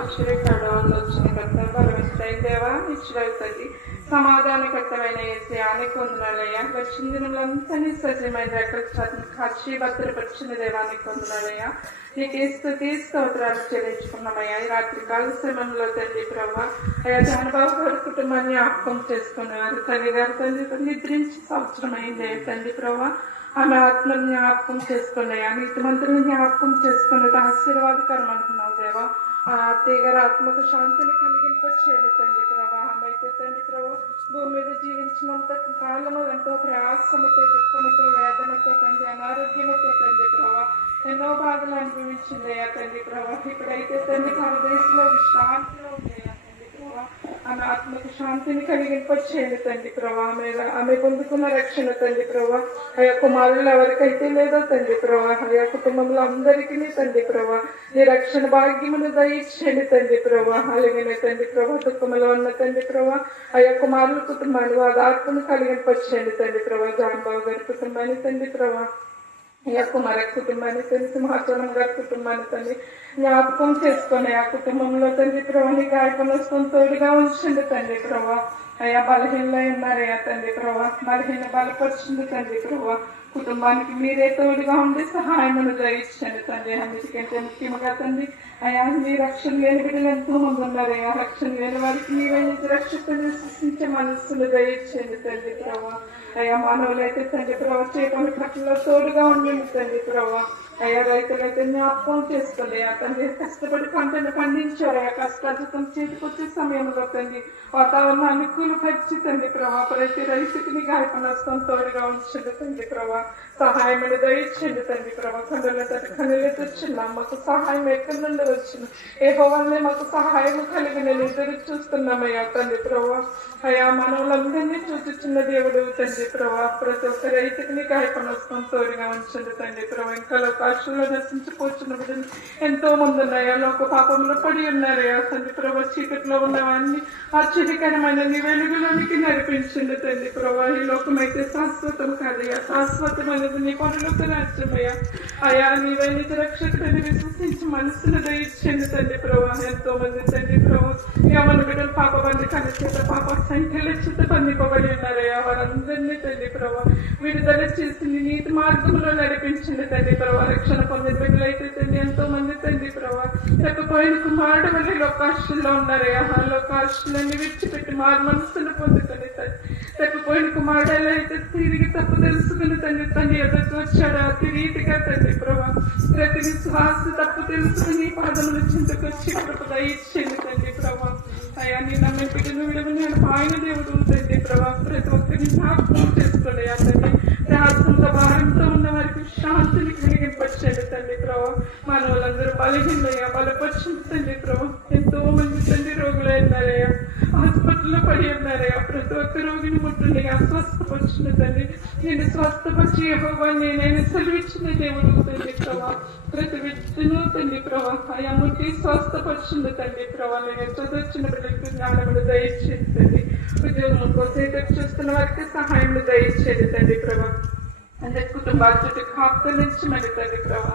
ఆశ్చర్యకరమైన బలమిస్తాయి దేవా నిశ్చలవుతుంది సమాధానకర్తమైన ఏసయానికి వందనాలయ్యా గడిచిన దినములంతా సజీవమైన కాచి భద్రపరిచిన దేవానికి వందనాలయ్యా నీకే స్తుతి స్తోత్రాలు చెల్లించుకున్నామయ్యా ఈ రాత్రి కాల సమయంలో తండ్రి ప్రభా అయ్యా జానబాబు గారి కుటుంబాన్ని జ్ఞాపకం చేసుకున్నారు తల్లి గారు తండ్రి నిద్రించి సంవత్సరం అయింది తండ్రి ప్రభా ఆమె ఆత్మను జ్ఞాపకం చేసుకున్నాయా నీతిమంతులను జ్ఞాపకం చేసుకున్నది ఆశీర్వాదకరం అంటున్నావు దేవా ఆ అత్తయ్య గారి ఆత్మకు శాంతిని కలిగింపచేయండి తండ్రి ప్రభా ఆమె అయితే తండ్రి ప్రభా భూమి మీద జీవించినంత కాలము ఎంతో ప్రయాసముతో దుఃఖముతో వేదనతో తండ్రి అనారోగ్యముతో తండ్రి ప్రభా ఎన్నో బాధలు అనుభవించిందయ్యా తండ్రి ప్రభా ఇప్పుడైతే తండ్రి పరదేశంలో విశ్రాంతిలో ఉందయ్యా తండ్రి ప్రభా ఆమె ఆత్మకు శాంతిని కలిగింపచేయండి తండ్రి ప్రభా ఆమె పొందుకున్న రక్షణ తండ్రి ప్రభా అయ్యా కుమారులు ఎవరికైతే లేదో తండ్రి ప్రభా అయ్యా కుటుంబంలో అందరికీ తండ్రి ప్రభా నీ రక్షణ భాగ్యమును దయచేయండి తండ్రి ప్రభా అలాగే తండ్రి ప్రభా దుఃఖంలో ఉన్న తండ్రి ప్రభా అయ్యా కుమారుల కుటుంబాన్ని వారి ఆత్మను కలిగింపచేయండి తండ్రి ప్రభా జాన్బాబు గారి కుటుంబాన్ని తండ్రి ప్రభా అయ్యా కుమార కుటుంబాన్ని తండ్రి సింహాచలం గారి కుటుంబాన్ని తండ్రి జ్ఞాపకం చేసుకుని ఆ కుటుంబంలో తండ్రి ప్రభాని గాయపనొస్తున్న తోడుగా ఉంచండి తండ్రి ప్రభా అయ్యా బలహీనలో ఉన్నారయ్యా తండ్రి ప్రభా బలహీన బలపరిచింది తండ్రి ప్రభా కుటుంబానికి మీరే తోడుగా ఉండి సహాయమును దయచండి తండ్రి అన్నిటికంటే ముఖ్యంగా తండ్రి అయ్యా మీ రక్షణ లేని బిడ్డలు ఎంతో మంది ఉన్నారయ్యా రక్షణ లేని వారికి మీరే రక్షకుని సృష్టించే మనస్సును దయచండి తండ్రి ప్రభా అయ్యా మానవులైతే తండ్రి ప్రభా చేపల కట్టలో తోడుగా ఉండండి తండ్రి ప్రభా అయ్యా రైతులైతే జ్ఞాపకం చేసుకోండి తండ్రి కష్టపడి పంటను పండించారు అయ్యా కష్టార్థం చేతికొచ్చే సమయంలో తండ్రి వాతావరణం అనుకూల పరిచి తండ్రి ప్రభా ప్రతి రైతుకి గాయపనస్తం తోడుగా ఉంచండి తండ్రి ప్రభా సహాయం దయచండి తండ్రి ప్రభా కన్నులు తెచ్చింది మాకు సహాయం ఎక్కడి నుండి వచ్చిన ఏ భవన్లే మాకు సహాయం కలిగి నేను ఎదురు చూస్తున్నామయ్యా తండ్రి ప్రభా అయ్యా మనవులందరినీ చూచుచున్న దేవుడు తండ్రి ప్రభా ప్రతి ఒక్క రైతుకి గాయపనస్తం తోడుగా ఉంచండి తండ్రి ప్రభా ఇంకా లోకాశంలో నశించిపోతున్న బిడ్డలు ఎంతో మంది ఉన్నాయా లోక పాపంలో పడి ఉన్నారయ్యా తండ్రి ప్రభా చీకట్లో ఉన్నవన్నీ ఆశ్చర్యకరమైన నీ వెలుగులోనికి నడిపించండి తండ్రి ప్రభా ఈ లోకమైతే శాశ్వతం కాదయ్యా శాశ్వతమైనది నీ పనులకు రాజ్యమయ్యా అయా నీవే నిజ రక్షకుడిని విశ్వసించి మనస్సును దయచండి తండ్రి ప్రభా ఎంతో మంది తండ్రి ప్రభా యవన బిడ్డలు పాప బండి కనిచేత పాప సంఖ్యలో చిత్త బంధింపబడి ఉన్నారయ్యా వారందరినీ తండ్రి ప్రభా విడుదల చేసి నీతి మార్గంలో నడిపించండి తండ్రి ప్రభా రక్షణ పొందిన బిడ్డలైతే తండ్రి ఎంతో మంది తండ్రి ప్రభా తప్పిపోయిన కుమారుడు వల్ల లోకాశల్లో ఉన్నారయ్యా ఆ లోకాశలన్నీ విడిచిపెట్టి మారు మనస్సును పొందుతుంది తప్పిపోయిన కుమారుడు అయితే తిరిగి తప్పు తెలుసుకుని తండ్రి ఎదురు వచ్చాడు అతి రీతిగా తండ్రి ప్రభా ప్రతి విశ్వాస తప్పు తెలుసుకుని పాదములు చింతకొచ్చి కృప దయచేయండి తండ్రి ప్రభా అయ్యా నీ నమ్మే బిడ్డను విడవ నేను ఆయన దేవుడు తండ్రి ప్రభా ప్రతి ఒక్కరిని జ్ఞాపకం చేసుకోండి ఆ తండ్రి ప్రయాసంతో భారంతో ఉన్న వారికి శాంతిని కలిగింపచ్చండి తండ్రి ప్రభా మానవులందరూ బలహీనయ్యా బలపరిచింది తండ్రి ప్రభా ఎంతో మంది తండ్రి రోగులు ఉన్నారయ్యా హాస్పిటల్లో పడి ఉన్నారయ్యా ప్రతి ఒక్క రోగిని ముట్టండి స్వస్థపరిచిన తండ్రి నేను స్వస్థపరిచి నేను సెలవిచ్చిన దేవుడు తండ్రి ప్రభా ప్రతి వ్యక్తిను తండ్రి ప్రభా అయా ముట్టి స్వస్థపరిచింది తండ్రి ప్రభా నేను చదువుచ్చిన బిడ్డలకు జ్ఞానములు దయచేది తండ్రి ఉద్యోగం కోసం ఎదురు చూస్తున్న వారికి సహాయం దయచేది తండ్రి ప్రభా అందరి కుటుంబాల చుట్టూ కాపుతనించమని తండ్రి ప్రభా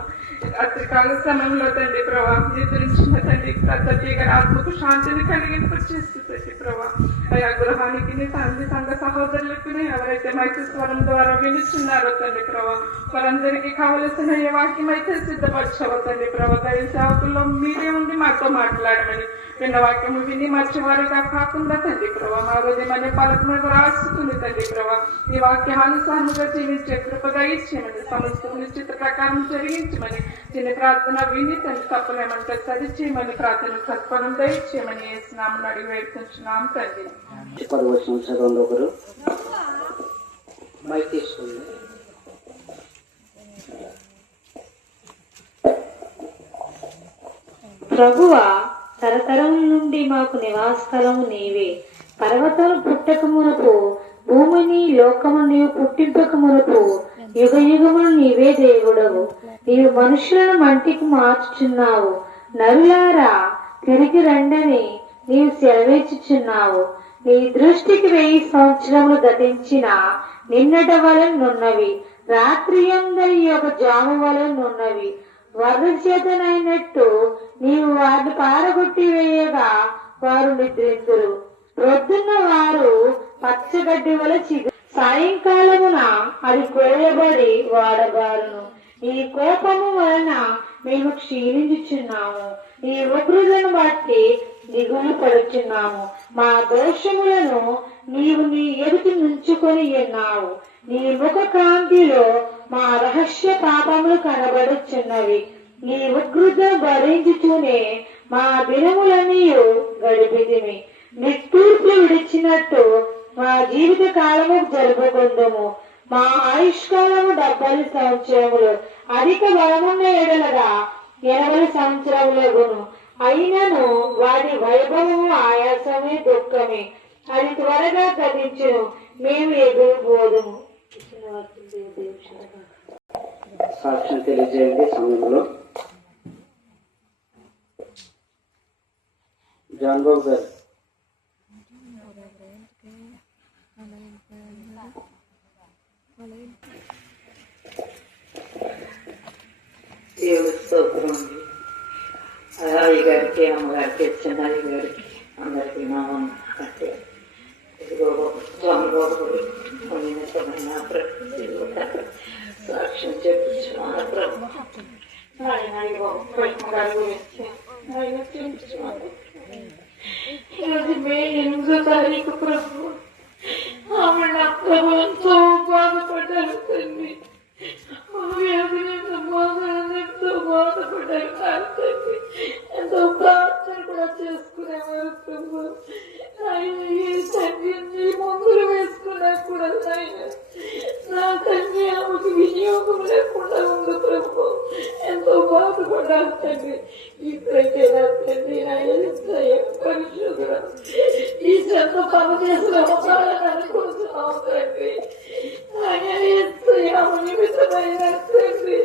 రాత్రికాల సమయంలో తండ్రి ప్రభా నిద్రించిన తండ్రి ప్రతి ఆత్మకు శాంతిని కలిగింపచేసి తండ్రి ప్రభా అయా గృహానికి తండ్రి సంఘ సహోదరులకు ఎవరైతే మైత్రస్వరం ద్వారా వినిస్తున్నారో తండ్రి ప్రభా వారందరికీ కావలసిన ఏ వాక్యం అయితే సిద్ధపరచవో తండ్రి ప్రభా దయ సేవకుల్లో మీరే ఉండి మాతో మాట్లాడమని విన్న వాక్యము విని మర్చివారుగా కాకుండా తండ్రి ప్రభా మా హృదయమనే పలకమును రాసుకుని తండ్రి ప్రభా ఈ వాక్యానుసారంగా జీవించే కృపగా ఇచ్చేయమని సమస్త నిశ్చిత ప్రకారం జరిగించమని చిన్న ప్రార్థన విని తండ్రి తప్పలేమంటే సరి చేయమని ప్రార్థన సత్ఫలం దయచేయమని వేసినామని అడిగి వేడుకుంటున్నాం తండ్రి. 10వ సంవత్సరంలో ఒకరు మైక్ తీసుకుంది. ప్రభువా తరతరం నుండి మాకు నివాసస్థలం నీవే. పర్వతాలు పుట్టక మునుపు భూమిని లోకము నీవు పుట్టింపక మునుపు యుగ యుగములు నీవే దేవుడవు. నీవు మనుషులను మంటికి మార్చుచున్నావు. నరులారా తిరిగి రండని నీవు సెలవిచ్చుచున్నావు. నీ దృష్టికి 1000 సంవత్సరములు గతించిన నిన్నట వలనున్నవి, రాత్రి అందరి ఒక జాము వలనున్నవి. వరద చేతనైనట్టు నీవు వారిని పారగొట్టి వారు నిద్రింతురు. ప్రొద్దున్న వారు పచ్చగడ్డి వల చిగు, సాయంకాలమున అది కోయబడి వాడబారును. ఈ కోపము వలన మేము క్షీణించుచున్నాము, ఈ ఉగ్రతను బట్టి దిగులు పడుచున్నాము. మా దోషములను నీవు నీ ఎదుటి నుంచుకొని ఉన్నావు. నీ ముఖ కాంతిలో మా రహస్య పాపములు కనబడుచున్నవి. నీ ఉగ్రత భరించుతూనే మా దినములన్నీ గడిపితిమి. నిట్టూర్పులు విడిచినట్టు మా జీవిత కాలము జరుపుకుందము. మా ఆయుష్కాలము 70 సంవత్సరములు, అధిక బలమున్న ఎడలగా 80 సంవత్సరములగును. అయినను వాటి వైభవము ఆయాసమే, దుఃఖమే. అది త్వరగా గతించును, మేము ఎదురుపోదుము. సాక్ష్యం తెలియజేయండి. సమయంలో జాన్ బాబు గారు. దేవుడి స్తోత్రం అండి. అయ్య గారికి, అమ్మగారికి, చిన్నారి గారికి, అందరికీ నామం అంటే ఇదిగో స్వామి బాబు నిమిత్తమైన సాక్ష్యం చెప్పించున్నాను. ప్రభు ఆయన గురించి ఆయన చూపించున్నాను. ఈరోజు మే 8వ తారీఖు ప్రభు ఆమె నా ప్రభు ఎంతో బాధపడ్డారు తండ్రి. ఎంతో బాధపడ్డారు తండ్రి. ఎంతో ప్రార్థన కూడా చేసుకునేవారు ప్రభు. ఆయన ఏ తండ్రి మందులు వేసుకున్నా కూడా ఆయన నా తండ్రి ఆమెకు వినియోగం లేకుండా ఉంది ప్రభు. ఎంతో బాధపడ్డారు తండ్రి. ఇప్పుడైతే నా తండ్రి పరిశుద్ధుడు ఈ చెంత పరదేశంలో ఉండాలని అనుకుంటున్నాం తండ్రి. ఆయన నిమిత్తమైన తండ్రి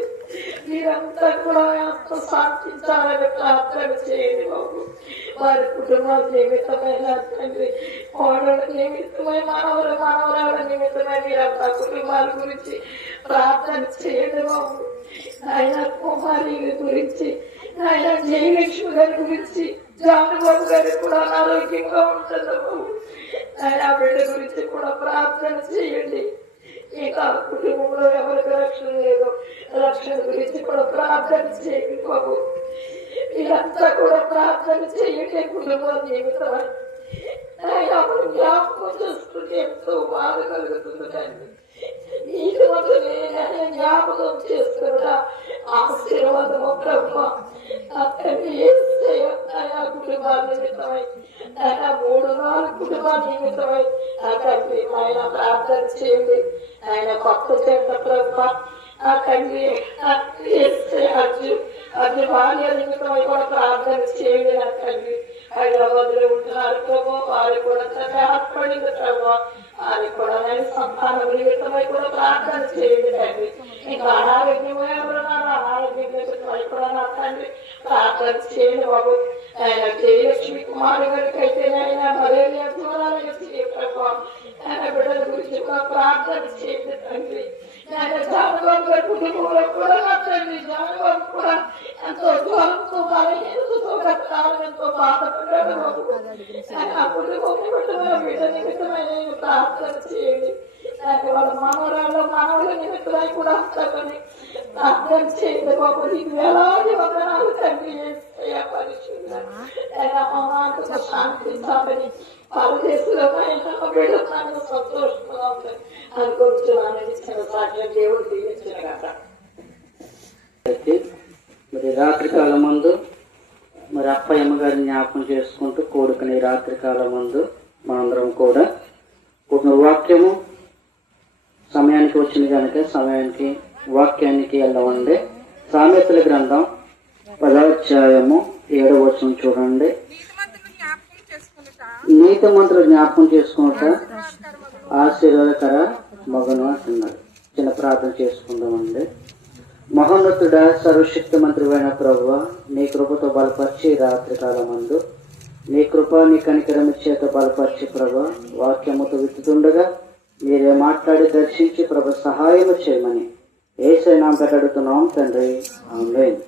మీరంతా కూడా అంత శాంతించాలని ప్రార్థన చేయండి బాబు. వారి కుటుంబాల నిమిత్తమైన తండ్రి, కోడల నిమిత్తమై, మనవరాల నిమిత్తమై మీరంతా కుటుంబాల గురించి ప్రార్థన చేయండి బాబు. ఆయన కుమారి గురించి, ఆయన జయలక్ష్మి గారి గురించి, జానబాబు గారికి కూడా అనారోగ్యంగా ఉంటుంది బాబు. ఆయన బిడ్డ గురించి కూడా ప్రార్థన చేయండి. ఇంకా కుటుంబంలో ఎవరికి రక్షణ లేదు, రక్షణ గురించి కూడా ప్రార్థన చేయండి బాబు. మీరంతా కూడా ప్రార్థన చేయండి. కుటుంబం నిమిత్తమై ఆయన జ్ఞాపకం చేసుకుంటే ఎంతో బాధ కలుగుతుంది కానీ నీకు మాత్రమే ఆయన జ్ఞాపకం చేసుకున్నా ఆశీర్వాదము బ్రహ్మ. అతన్ని ఆయన కుటుంబాల నిమిత్తమై, ఆయన 3-4 కుటుంబాల నిమిత్తమై అతన్ని ఆయన ప్రార్థన చేయండి. ఆయన కొత్త చేత బ్రహ్మ ఆ తండ్రి అర్జున్ భార్య నిమిత్తమై కూడా ప్రార్థన చేయండి. నా తండ్రి హైదరాబాద్ లో ఉంటున్నారు ప్రభు, వారికి కూడా ఆత్మపడింది ప్రభు. వారికి కూడా నేను సంతానం నిమిత్తమై కూడా ప్రార్థన చేయండి తండ్రి. ఇంకా అనారోగ్యమై అనారోగ్యం నిమిత్తమై కూడా నా తండ్రి ప్రార్థన చేయండి బాబు. ఆయన జయలక్ష్మి కుమారి గారికి అయితే ఆయన మలేరియా దూరాలను ప్రభు. ఆయన బిడ్డల గురించి కూడా ప్రార్థన చేయండి తండ్రి. ఆయన జానబాబు గారి కుటుంబంలో కూడా నా తండ్రి, జానబాబు కూడా ఎంతో జ్వరంతో బలహీనతతో ఎంతో బాధపడ్డాడు బాబు. ఆయన కుటుంబం బిడ్డ నిమిత్తమైన ప్రార్థన చేయండి. ఆయన వాళ్ళ మనవల నిమిత్తమై కూడా వస్తామని ప్రార్థన చేయండి బాబు. నీకు వేలాది వందనాలు తండ్రి. పరిశుద్ధ ఆయన మమాంతకు శాంతించాలని పరదేశంలో బిడ్డలను సంతోషంగా ఉంటాయి అనుకుంటున్నాను. ఇచ్చిన సాక్ష్యం దేవుడు దీవించిన కదా. మరి రాత్రికాలం ముందు మరి అప్పయ్యమ్మ గారిని జ్ఞాపకం చేసుకుంటూ కూడుకుని రాత్రికాలం ముందు మనందరం కూడా కొన్ని వాక్యము సమయానికి వచ్చింది కనుక సమయానికి వాక్యానికి వెళ్ళవండి. సామెతల గ్రంథం 10వ అధ్యాయము 7వ వచనం చూడండి. నీతి మంత్రులు జ్ఞాపకం చేసుకుంటా ఆశీర్వాదకర మగను అంటున్నాడు. చిన్న ప్రార్థన చేసుకుందామండి. మహోన్నతుడ సర్వశక్తి మంత్రువైన ప్రభువా, నీ కృపతో బలపరిచి రాత్రికాలం మందు నీ కృప నీ కనికరము చేత బలపరిచి ప్రభు వాక్యముతో విత్తుతుండగా మీరే మాట్లాడి దర్శించి ప్రభు సహాయము చేయమని యేసయ్య నామమున అడుగుతున్నాం తండ్రి. ఆమేన్.